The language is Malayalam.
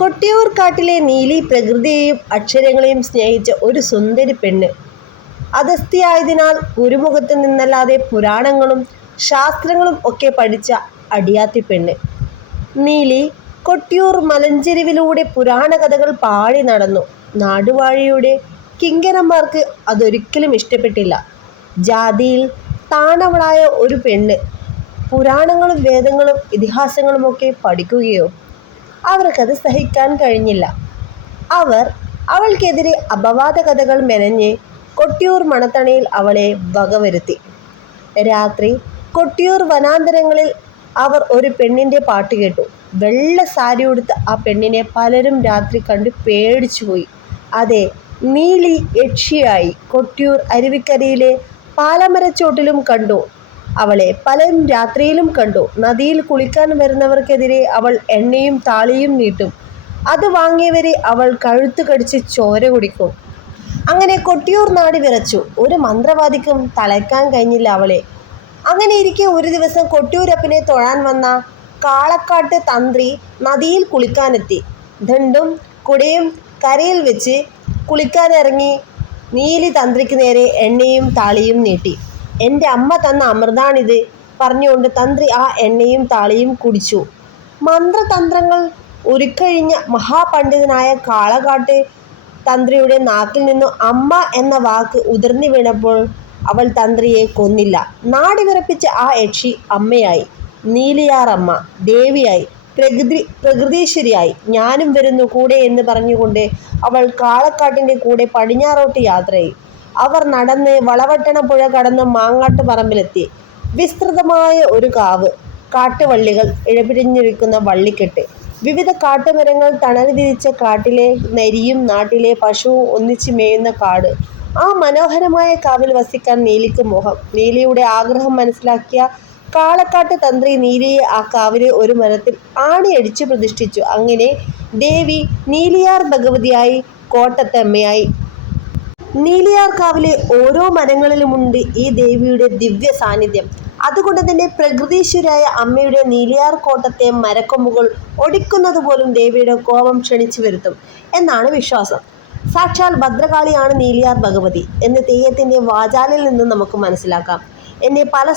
കൊട്ടിയൂർ കാട്ടിലെ നീലി പ്രകൃതിയെയും അക്ഷരങ്ങളെയും സ്നേഹിച്ച ഒരു സുന്ദരി പെണ്ണ്. അതസ്ഥിയായതിനാൽ ഗുരുമുഖത്ത് നിന്നല്ലാതെ പുരാണങ്ങളും ശാസ്ത്രങ്ങളും ഒക്കെ പഠിച്ച അടിയാത്തി പെണ്ണ്. നീലി കൊട്ടിയൂർ മലഞ്ചെരിവിലൂടെ പുരാണ കഥകൾ പാടി നടന്നു. നാടുവാഴിയുടെ കിങ്കരന്മാർക്ക് അതൊരിക്കലും ഇഷ്ടപ്പെട്ടില്ല. ജാതിയിൽ താണവളായ ഒരു പെണ്ണ്. പുരാണങ്ങളും വേദങ്ങളും ഇതിഹാസങ്ങളുമൊക്കെ പഠിക്കുകയോ അവർക്കത് സഹിക്കാൻ കഴിഞ്ഞില്ല. അവർ അവൾക്കെതിരെ അപവാദ കഥകൾ മെനഞ്ഞ് കൊട്ടിയൂർ മണത്തണയിൽ അവളെ വകവരുത്തി. രാത്രി കൊട്ടിയൂർ വനാന്തരങ്ങളിൽ അവർ ഒരു പെണ്ണിന്റെ പാട്ട് കേട്ടു. വെള്ള സാരി ഉടുത്ത് ആ പെണ്ണിനെ പലരും രാത്രി കണ്ട് പേടിച്ചുപോയി അതെ നീലി യക്ഷിയായി കൊട്ടിയൂർ അരുവിക്കരയിലെ പാലമരച്ചോട്ടിലും കണ്ടു. അവളെ പലരും രാത്രിയിലും കണ്ടു. നദിയിൽ കുളിക്കാൻ വരുന്നവർക്കെതിരെ അവൾ എണ്ണയും താളിയും നീട്ടും. അത് വാങ്ങിയവരെ അവൾ കഴുത്തു കടിച്ച് ചോര കുടിക്കും. അങ്ങനെ കൊട്ടിയൂർ നാടി വിറച്ചു. ഒരു മന്ത്രവാദിക്കും തളയ്ക്കാൻ കഴിഞ്ഞില്ല അവളെ. അങ്ങനെ ഇരിക്കെ ഒരു ദിവസം കൊട്ടിയൂരപ്പനെ തൊഴാൻ വന്ന കാളക്കാട്ട് തന്ത്രി നദിയിൽ കുളിക്കാനെത്തി. ദണ്ടും കുടയും കരയിൽ വെച്ച് കുളിക്കാനിറങ്ങി നീലി തന്ത്രിക്ക് നേരെ എണ്ണയും താളിയും നീട്ടി. എന്റെ അമ്മ തന്ന അമൃതാണിത് പറഞ്ഞുകൊണ്ട് തന്ത്രി ആ എണ്ണയും താളിയും കുടിച്ചു. മന്ത്രതന്ത്രങ്ങൾ ഉരുക്കഴിഞ്ഞ മഹാപണ്ഡിതനായ കാളകാട്ട് തന്ത്രിയുടെ നാക്കിൽ നിന്നും അമ്മ എന്ന വാക്ക് ഉതിർന്നു വീണപ്പോൾ അവൾ തന്ത്രിയെ കൊന്നില്ല. നാടി വിറപ്പിച്ച ആ യക്ഷി അമ്മയായി. നീലിയാറമ്മ ദേവിയായി. പ്രകൃതി പ്രകൃതീശ്വരിയായി. ഞാനും വരുന്നു കൂടെ എന്ന് പറഞ്ഞുകൊണ്ട് അവൾ കാളക്കാട്ടിന്റെ കൂടെ പടിഞ്ഞാറോട്ട് യാത്രയായി. അവർ നടന്ന് വളവട്ടണ പുഴ കടന്ന് മാങ്ങാട്ട് പറമ്പിലെത്തി വിസ്തൃതമായ ഒരു കാവ് കാട്ടുവള്ളികൾ ഇഴപിരിഞ്ഞിരിക്കുന്ന വള്ളിക്കെട്ട്. വിവിധ കാട്ടുമരങ്ങൾ തണൽ വിരിച്ച കാട്ടിലെ നരിയും നാട്ടിലെ പശുവും ഒന്നിച്ച് മേയുന്ന കാട്. ആ മനോഹരമായ കാവിൽ വസിക്കാൻ നീലിക്ക് മോഹം. നീലിയുടെ ആഗ്രഹം മനസ്സിലാക്കിയ കാളക്കാട്ട് തന്ത്രി നീലിയെ ആ കാവിലെ ഒരു മരത്തിൽ ആണിയടിച്ചു പ്രതിഷ്ഠിച്ചു. അങ്ങനെ ദേവി നീലിയാർ ഭഗവതിയായി കോട്ടത്തമ്മയായി. നീലിയാർ കാവിലെ ഓരോ മരങ്ങളിലുമുണ്ട് ഈ ദേവിയുടെ ദിവ്യ സാന്നിധ്യം. അതുകൊണ്ട് തന്നെ പ്രകൃതീശ്വരായ അമ്മയുടെ നീലിയാർ കോട്ടത്തെ മരക്കൊമ്പുകൾ ഒടിക്കുന്നത് പോലും ദേവിയുടെ കോപം ക്ഷണിച്ചു വരുത്തും എന്നാണ് വിശ്വാസം. സാക്ഷാൽ ഭദ്രകാളിയാണ് നീലിയാർ ഭഗവതി. എന്ന് തെയ്യത്തിന്റെ വാചാലിൽ നിന്ന് നമുക്ക് മനസ്സിലാക്കാം. എന്നെ പല